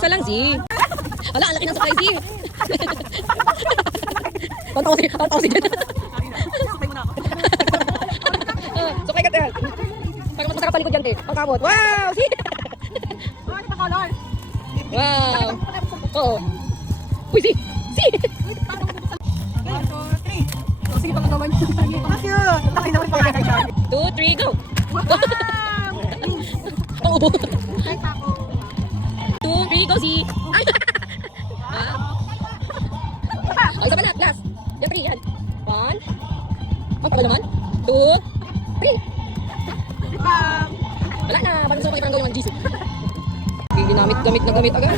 Isa lang, si. Ala, ang laki ng sakay, si. Tantaw si Jen. Sakay ka, Tel. Para mas masarap palikod yan, Tel. Ang kamot. Wow, si. Wow. Oo. Uy, si. Si. 1, 2, 3. Sige, pangalawan. Takay naman pa. 2, 3, go. Oo. 2, 3, go, si. Ay. Ay, isa pa na. Last. Yan, 3, yan. 1. Ang tagal naman. 2, 3. Wala na. Parang gusto ko kayo parang gawin ng GC. Ginamit, gamit na gamit agad.